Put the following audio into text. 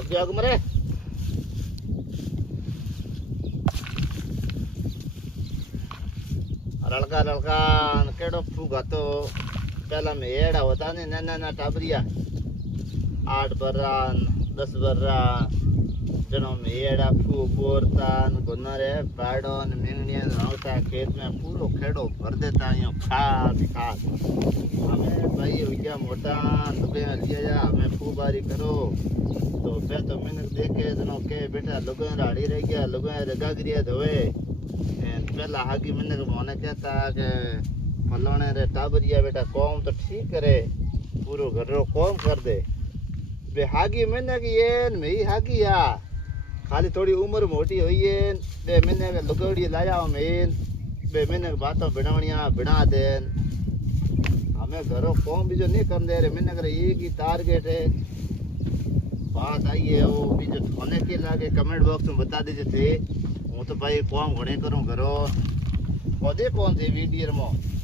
पक्की आग मरे लड़का लड़का केड़ो फूगा तो पहला में एड़ा होता ने ना ना टाबरिया 8 बर्रा 10 बर्रा जनो में एड़ा फू बोरता गुनरे बाड़ो ने मिंगनिया रावता खेत में पूरो खेड़ो भर देता यो खाद खाद हमें भाई हो गया मोटा लुगे लिया जा हमें फूबारी करो तो पे तो मैंने देखे जनो के बेटा लुगे राड़ी रह गया लुगे रगा गिरिया धोए पहला हागी मैंने मोने कहता कि फलाने रे टाबरिया बेटा कौम तो ठीक करे पूरो घर रो कौम कर दे बे हागी मैंने की ये मई हागी या खाली थोड़ी उम्र मोटी हुई है बे मैंने के लुगड़ी लाया मेन बे मैंने बातों बिनावणिया बिना दे हमें घरों कौम भी जो नहीं कर दे रहे मैंने करे ये की टारगेट है बात आई है वो भी जो होने के लागे कमेंट बॉक्स में बता दीजिए थे हूँ तो भाई कौम घणे करूँ घरों पौधे कौन थे वीडियो में